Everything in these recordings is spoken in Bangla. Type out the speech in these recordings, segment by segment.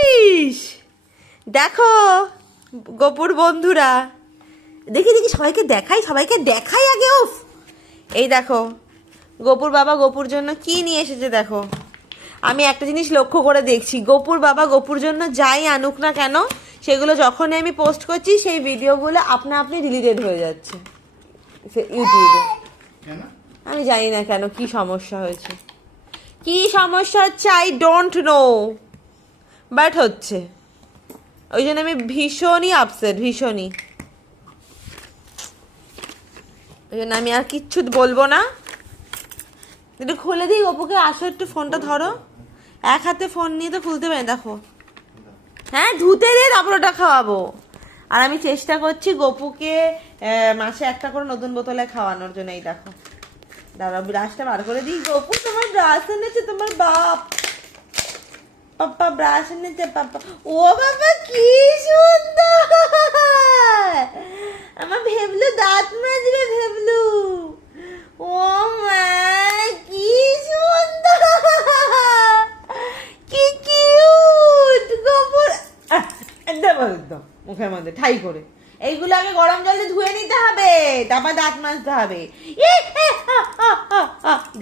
ইস, দেখো গোপুর বন্ধুরা, দেখি দেখি সবাইকে দেখাই আগে। উফ, এই দেখো গোপুর বাবা গোপুর জন্য কি নিয়ে এসেছে দেখো। আমি একটা জিনিস লক্ষ্য করে দেখছি, গোপুর বাবা গোপুর জন্য যাই আনুক না কেন, সেগুলো যখনই আমি পোস্ট করছি সেই ভিডিওগুলো আপনা আপনি ডিলিটেড হয়ে যাচ্ছে ইউটিউবে। আমি জানি না কেন, কি সমস্যা হয়েছে, আই ডোন্ট নো, বাট হচ্ছে। ওই জন্য আমি ভীষণই আপসেট, ওই জন্য আমি আর কিচ্ছু বলবো না। একটু খুলে দিই গপুকে, আসো একটু ফোনটা ধরো, এক হাতে ফোন নিয়ে তো খুলতে পারি। দেখো, হ্যাঁ ধুতে দিয়ে তারপর ওটা খাওয়াবো। আর আমি চেষ্টা করছি গপুকে মাসে একটা করে নতুন বোতলে খাওয়ানোর জন্য। এই দেখো, দাঁড়াও ব্রাশটা বার করে দিই। গপু তোমার ব্রাশ এনেছে তোমার বাপ, পাপ্পা ব্রাশ এনেছে পাপ্পা। ও বাবা কি সুন্দর, আমার ভেবলু দাঁত মাজবে, ভেবলু। ও মা কি সুন্দর, কি কিউট গপুর। একদম মুখের মধ্যে ঠাই করে। এইগুলো আগে গরম জলে ধুয়ে নিতে হবে, তারপর দাঁত মাজতে হবে।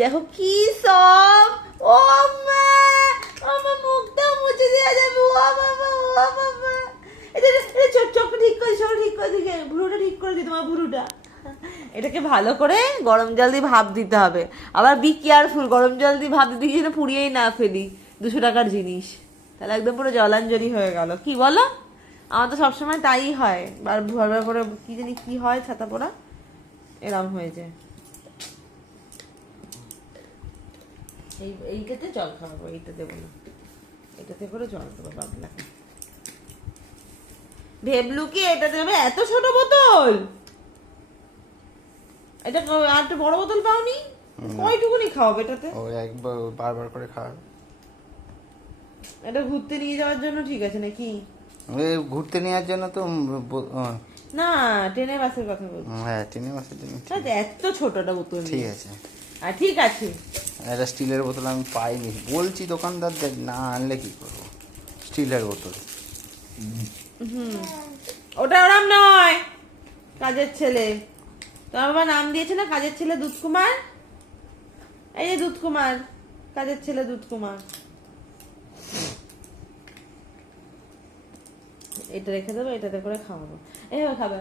দেখো কি সব। ও মা, আমার মুখটা মুছে দেওয়া যাবে। ও বাবা, চোখটা ঠিক করে দিকে, ভুরুটা ঠিক করে দি, তোমার ভুরুটা। এটাকে ভালো করে গরম জল দিয়ে ভাপ দিতে হবে। আবার বি কেয়ারফুল, গরম জল দিয়ে ভাপ দিতে গিয়ে পুড়িয়েই না ফেলি 200 টাকার জিনিস, তাহলে একদম পুরো জলাঞ্জলি হয়ে গেল। কি বলো? আমার তো সবসময় তাই হয়, বার করে কি জানি কি হয়, ছাতা পড়া এরম হয়ে যায়। এইটাতে জল খাওয়াবো, এইটা দেবো না, এটাতে করে জল দেবো বাবলাকে। ভেবলু কি এটা দেবে? এত ছোট বোতল, এটা আর একটু বড় বোতল পাওনি? কয়টুকুনি খাওয়াবে এটাতে? ও একবার বারবার করে খাওয়াবে। এটা ঘুরতে নিয়ে যাওয়ার জন্য ঠিক আছে নাকি? ঘুরতে নেওয়ার জন্য তো না, ট্রেনে বাসের কথা বলছি। হ্যাঁ, ট্রেনে বাসের জন্য এত ছোটটা বোতল ঠিক আছে। আর ঠিক আছে, একটা স্টিলের বোতল আমি পাইনি, বলছি দোকানদারদের না আনলে কি করবো, স্টিলের বোতল। ওটা ওরম নয়, কাজের ছেলে। তোমার বাবা নাম দিয়েছে না কাজের ছেলে দুধ কুমার, এই যে দুধ কুমার, কাজের ছেলে দুধ কুমার। এটা রেখে দেবো, এটাতে করে খাওয়াবো। এইভাবে খাবে।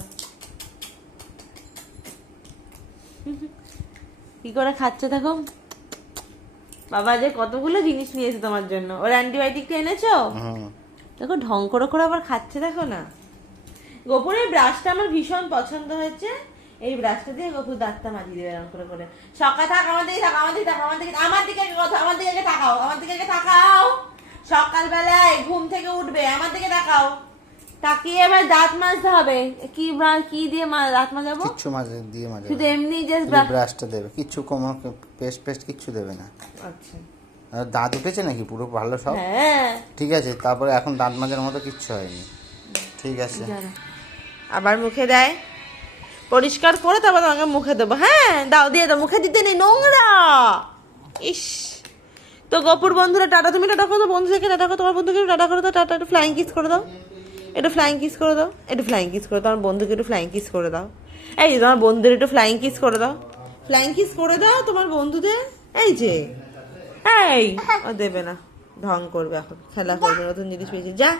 কি করে খাচ্ছে দেখো। বাবা যে কতগুলো জিনিস নিয়েছে তোমার জন্য। ওর অ্যান্টিবায়োটিকটা এনেছো? দেখো ঢং করে করে আবার খাচ্ছে, দেখো না। গোপুরের ব্রাশটা আমার ভীষণ পছন্দ হয়েছে। এই ব্রাশটা দিয়ে গোপুর দাঁতটা মাজিয়ে দেবে এরকম করে করে। সকাল থাক, আমার দিকে তাকাও। সকালবেলায় ঘুম থেকে উঠবে, আমার দিকে তাকাও, তাকিয়ে এবার দাঁত মাজতে হবে। কি দিয়ে দাঁত মাজাবো? কিচ্ছু দিয়ে মাজাবে, শুধু এমনি জাস্ট ব্রাশটা দেবে, কিচ্ছু কোনো পেস্ট কিচ্ছু দেবে না। আচ্ছা, দাঁত উঠেছে নাকি পুরো ভালো সব? হ্যাঁ ঠিক আছে, তারপরে এখন দাঁত মাজার মতো কিচ্ছু হয়নি, ঠিক আছে। আবার মুখে দেয়, পরিষ্কার করে তারপর তোমাকে মুখে দেবো। হ্যাঁ দাও, দিয়ে দাও, মুখে দিতে নেই, নোংরা। ইস, তো গপুর বন্ধুরা টাটা, তুমি টাটা করো, বন্ধুদেরকে টাটা করো, তোমার বন্ধুকে টাটা করে দাও, টাটা, একটু ফ্লাইং কিস করে দাও, একটু ফ্লাইং কিস করে দাও, একটু ফ্লাইং কিস করে দাও, তোমার বন্ধুকে একটু ফ্লাইং কিস করে দাও। এই যে তোমার বন্ধুদের একটু ফ্লাইং কিস করে দাও, ফ্লাইং কিস করে দাও তোমার বন্ধুদের। এই যে এই ও দেবে না, ঢং করবে, এখন খেলা করবে, নতুন জিনিস পেয়েছি, যা।